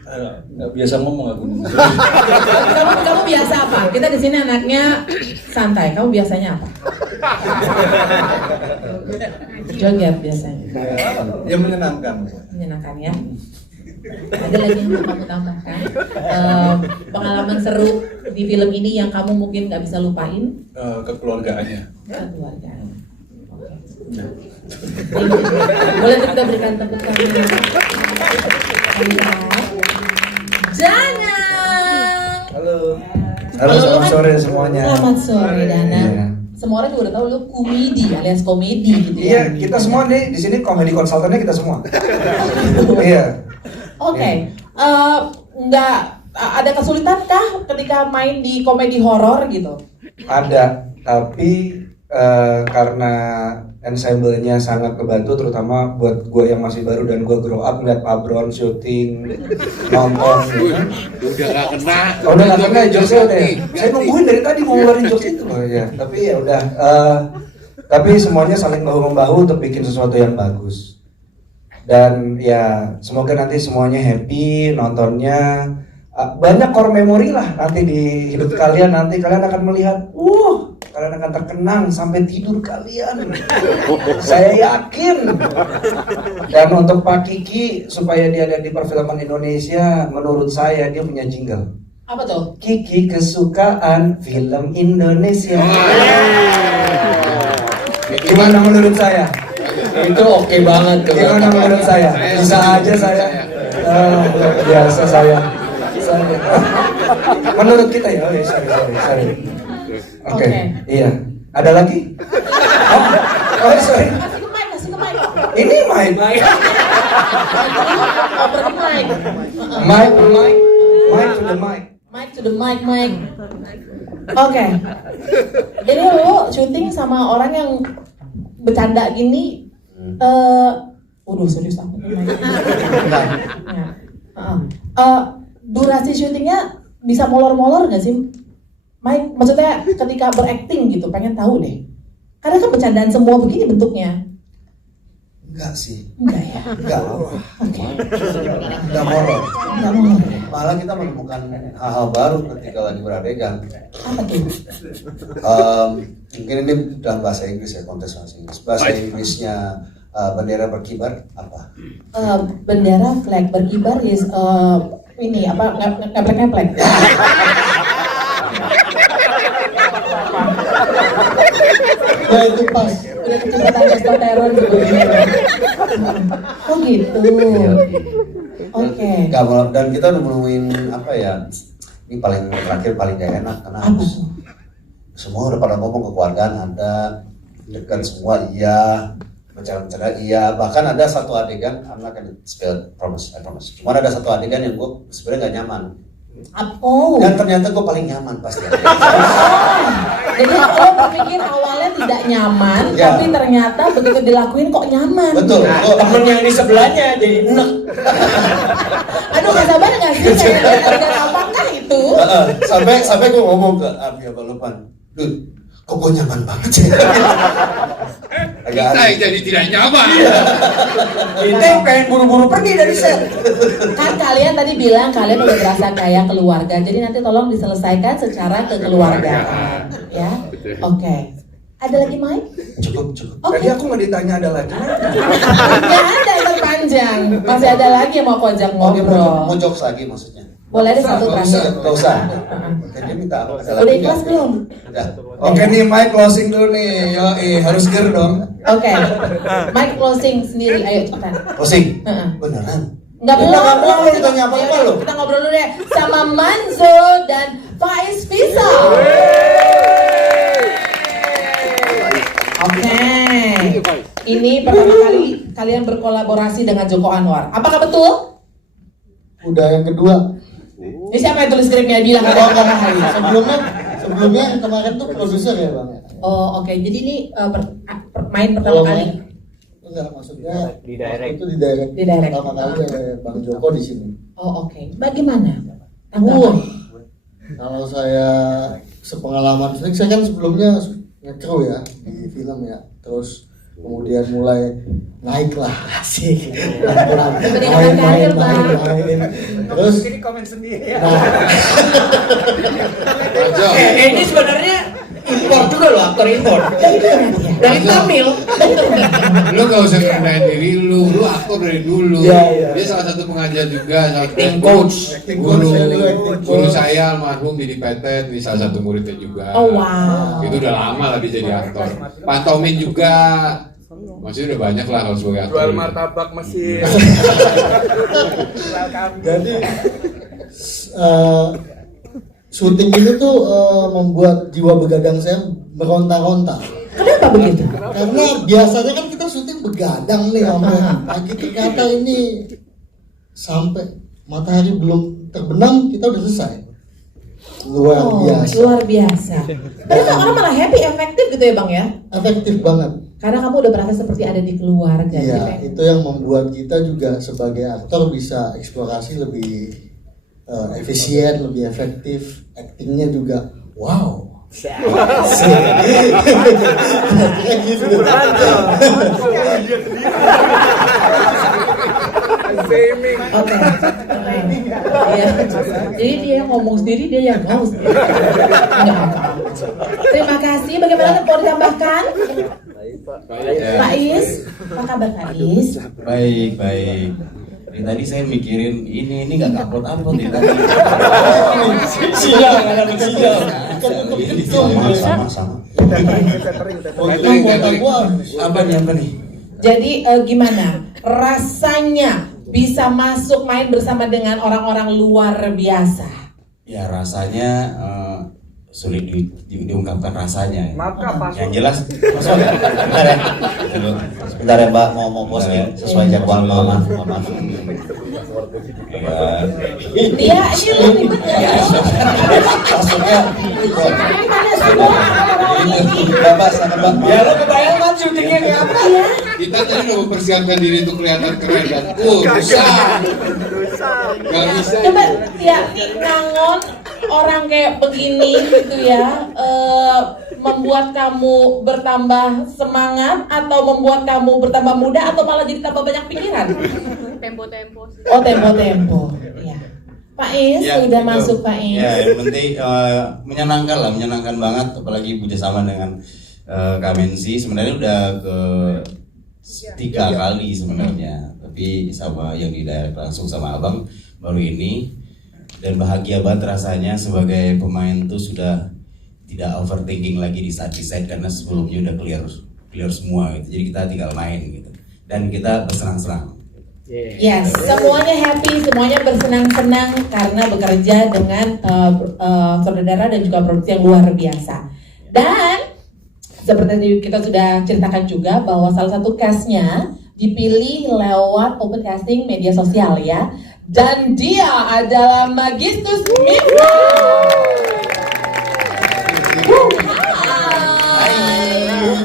Nggak biasa ngomong aku. Kamu biasa apa? Kita di sini anaknya santai. Kamu biasanya apa? Joget biasanya. Ya menyenangkan. Menyenangkan ya. Ada lagi yang mau kamu tambahkan? Pengalaman seru di film ini yang kamu mungkin nggak bisa lupain? Kekeluargaannya. Kekeluargaan. Boleh kita berikan tepuk tangan. Danang. Halo. Halo, selamat sore semuanya. Selamat sore Danang. Iya. Semua orang juga udah tahu lu komedi alias komedi gitu Iya, ya. kita semua nih di sini komedi konsultannya kita semua. Iya. Oke. Nggak ada kesulitan kah ketika main di komedi horor gitu? Ada, tapi karena ensemble-nya sangat kebantu, terutama buat gue yang masih baru dan gue grow up ngeliat Pak Bron syuting, nonton gitu. Udah gak kena. Oh, udah gak kena jokesnya udah ya? Saya nungguin dari tadi mau ngeluarin jokes itu. Oh iya, tapi ya udah. Tapi semuanya saling bahu-membahu untuk bikin sesuatu yang bagus. Dan ya semoga nanti semuanya happy nontonnya. Banyak core memory lah nanti di hidup kalian. Nanti kalian akan melihat, kalian akan terkenang sampai tidur kalian. Saya yakin. Dan untuk Pak Kiki, supaya dia ada di perfilman Indonesia, menurut saya dia punya jingle. Apa tuh? Kiki kesukaan film Indonesia. Gimana menurut saya? Itu oke banget tuh. Gimana menurut saya? Bisa aja saya. Biasa saya. Menurut kita ya, sorry. Oke. Iya. Ada lagi? Oh, sorry. Kasih ke mic. Ini mic. Oper ke mic. Mic to the mic. Mic to the mic. Oke. Jadi lo syuting sama orang yang bercanda gini, serius aku. Durasi syutingnya bisa molor-molor nggak sih, Mike? Maksudnya ketika berakting gitu, pengen tahu deh. Karena kan bercandaan semua begini bentuknya. Enggak sih. Enggak ya? Enggak. Oke. Enggak molor. Enggak molor. Malah kita menemukan hal-hal baru ketika lagi beradegan. Apa tuh? Mungkin ini dalam bahasa Inggris ya, konteks bahasa Inggris. Bahasa Inggrisnya bendera berkibar apa? Bendera flag berkibar is ini apa ngeplek. Nah itu pas. Udah kecepatan testosteron sebelumnya. Oh gitu. Oke. Dan kita udah menemuin apa ya? Ini paling terakhir paling gak enak karena semua udah pada ngomong kekeluargaan ada, dekat semua iya, bercanda iya. Bahkan ada satu adegan, I'm not gonna spill, I promise. Cuma ada satu adegan yang gue sebenarnya gak nyaman. Dan ternyata gue paling nyaman pasti. Jadi lo berpikir awalnya tidak nyaman, tapi ternyata begitu dilakuin kok nyaman. Betul. Temen yang di sebelahnya jadi enak. Aduh gak sabar gak sih kayak adegan apakah itu? Sampai gue ngomong ke Abi Abang Lupan, dude, kok gue nyaman banget sih. Kita jadi tidak nyaman. Kita pengen buru-buru pergi dari set. Kan kalian tadi bilang kalian udah berasa kayak keluarga, jadi nanti tolong diselesaikan secara kekeluargaan, ya. Oke. Ada lagi Mike? Cukup. Tadi aku nggak ditanya ada lagi. Nggak ada yang terpanjang, masih ada lagi yang mau kojak ngobrol. Mau jokes lagi maksudnya? Boleh ada satu terakhir. Gak usah. Dia minta apa? Udah ikhlas belum? Udah. Oke nih Mike closing dulu nih. Harus ger dong. Oke. Mike closing sendiri, ayo cepetan. Closing? Beneran? Nggak belum. Kita nyapa apa lo? Kita ngobrol dulu deh sama Manzo dan Faiz Fisa. Oke. Ini pertama kali kalian berkolaborasi dengan Joko Anwar. Apakah betul? Udah yang kedua. Ini siapa yang tulis skripnya? Bilang Sebelumnya yang kemarin tuh produser ya Bang. Oh oke. Jadi ini main pertama kali. Enggak, maksudnya di direct. Itu di direct. Di direct. Pertama kali ada Bang Joko di sini. Oh oke. Bagaimana? Tanggapan? Kalau saya sepengalaman, saya kan sebelumnya nge-crew ya di film ya. Terus kemudian mulai naik lah asik Peningkatan karir, Bang. main. Terus komen sendiri ya. Ini sebenarnya impor juga loh, aktor impor. Dari Tamil. Lu gak usah ngendain diri lu aktor dari dulu. Iya. Dia salah satu pengajar juga, salah satu Acting coach. guru saya almarhum Didi Petet, ini salah satu muridnya juga. Oh wow. Itu udah lama lah dia jadi aktor. Pantomim juga, maksudnya udah banyak lah kalau sebagai aktor. Jual martabak mesin. jadi syuting ini tuh membuat jiwa begadang saya meronta-ronta. Kenapa begitu? Karena biasanya kan kita syuting begadang nih sampai pagi, ternyata ini sampai matahari belum terbenam kita udah selesai. Luar biasa. Tapi orang malah happy, efektif gitu ya Bang ya? Efektif banget. Karena kamu udah merasa seperti ada di keluarga. Iya, itu yang membuat kita juga sebagai aktor bisa eksplorasi lebih efisien, lebih efektif. Aktingnya juga wow. Jadi dia ngomong sendiri, dia yang ngomong sendiri. Terima kasih. Bagaimana mau ditambahkan? Pak Is, apa kabar Pak Is? Baik. Dari tadi saya mikirin ini nggak upload dari tadi. Sial, nggak dapet sial. Sama. Apa nih? Jadi gimana rasanya bisa masuk main bersama dengan orang-orang luar biasa? Ya rasanya sulit diungkapkan rasanya. Yang jelas, Sebentar ya Mbak, mau posting sesuai jadwal mama. Dia ini lu ribet ya. Maksudnya Gimana semua orang-orang ini? Mbak, silakan Mbak. Ya lo kebayang kan syutingnya kayak apa ya? Kita tadi udah mempersiapkan diri untuk kelihatan keren dan susah. Gak bisa. Coba ya ngangon orang kayak begini gitu ya, membuat kamu bertambah semangat atau membuat kamu bertambah muda atau malah jadi tambah banyak pikiran? Tempo-tempo sih. Oh tempo-tempo, ya. Pak Is Ya, sudah gitu. masuk Pak Is. Ya, yang penting menyenangkan banget, apalagi bekerjasama dengan Kamensi. Sebenarnya udah ke 3 kali sebenarnya, tapi sama yang didirect langsung sama Abang baru ini, dan bahagia banget rasanya sebagai pemain tuh sudah tidak overthinking lagi di saat set karena sebelumnya udah clear semua gitu. Jadi kita tinggal main gitu dan kita bersenang-senang. Yes, semuanya happy, semuanya bersenang-senang karena bekerja dengan saudara dan juga produksi yang luar biasa. Dan seperti kita sudah ceritakan juga bahwa salah satu castnya dipilih lewat open casting media sosial ya. Dan dia adalah Magistus Mifta.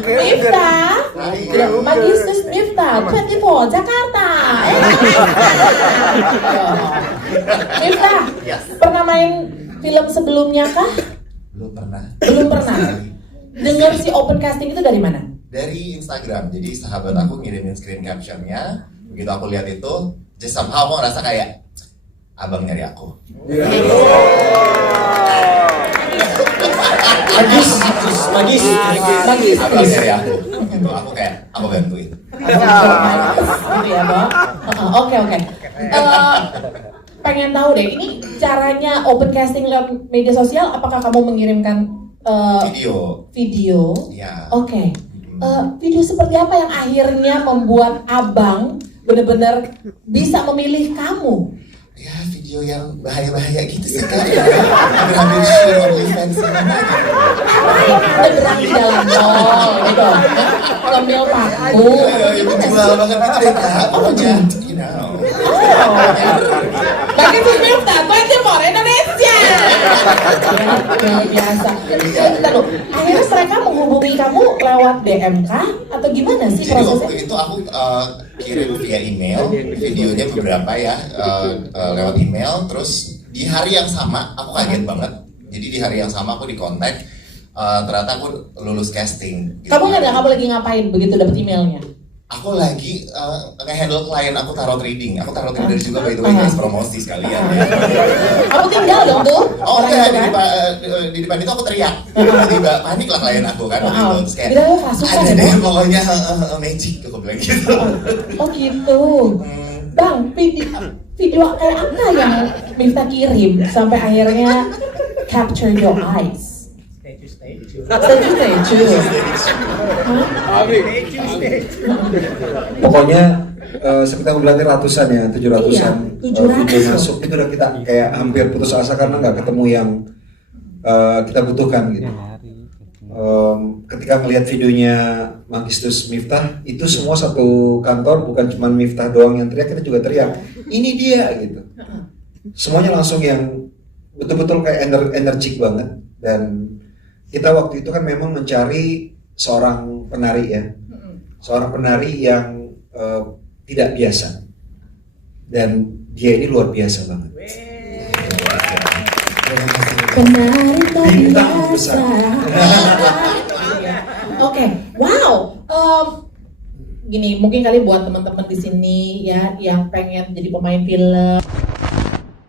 Mifta, Magistus Mifta, 24 Jakarta. Mifta, pernah main film sebelumnya kah? Belum pernah. Belum pernah. Dengar si open casting itu dari mana? Dari Instagram. Jadi sahabat aku ngirimin screen captionnya. Begitu aku lihat itu, just somehow aku ngerasa kayak abang nyari aku. Magis. Abang nyari aku. Gitu. Aku kayak aku bantuin. Gitu ya, Bang. Oke. Pengen tahu deh, ini caranya open casting lewat media sosial, apakah kamu mengirimkan video? Iya. Oke. Video seperti apa yang akhirnya membuat abang benar-benar bisa memilih kamu? Ya video yang bahaya-bahaya gitu sih kan. Hampir share OnlyFans mana gitu. Bergerak di dalam tol gitu. Ngambil paku. Jual banget gitu deh Kak. Pokoknya you know. Bagi Mifta, 24 Indonesia. Luar biasa. Lalu, akhirnya mereka menghubungi kamu lewat DM kah? Atau gimana sih Jadi prosesnya? waktu itu aku kirim via email, videonya beberapa ya, lewat email. Terus di hari yang sama, aku kaget banget. Jadi di hari yang sama aku dikontak ternyata aku lulus casting. Gitu. Kamu nggak kamu lagi ngapain begitu dapat emailnya? Aku lagi nge-handle klien aku tarot reading. Aku tarot reader juga by the way, guys, promosi sekalian. Kamu tinggal dong tuh? Oh enggak, di depan itu aku teriak. Tiba-tiba panik lah klien aku kan. Terus kayak, ada deh pokoknya magic, aku bilang gitu. Oh gitu. Bang, video kayak apa yang Miftah kirim sampai akhirnya capture your eyes? Pokoknya seperti aku bilang ratusan ya, 700-an video masuk itu udah kita kayak hampir putus asa karena nggak ketemu yang kita butuhkan gitu. Ketika melihat videonya Magistus Miftah itu semua satu kantor, bukan cuma Miftah doang yang teriak, kita juga teriak ini dia gitu. Semuanya langsung yang betul-betul kayak energik banget. Dan kita waktu itu kan memang mencari seorang penari ya, seorang penari yang tidak biasa, dan dia ini luar biasa banget. Penari tak biasa. Oke, wow. Gini, mungkin kali buat teman-teman di sini ya yang pengen jadi pemain film.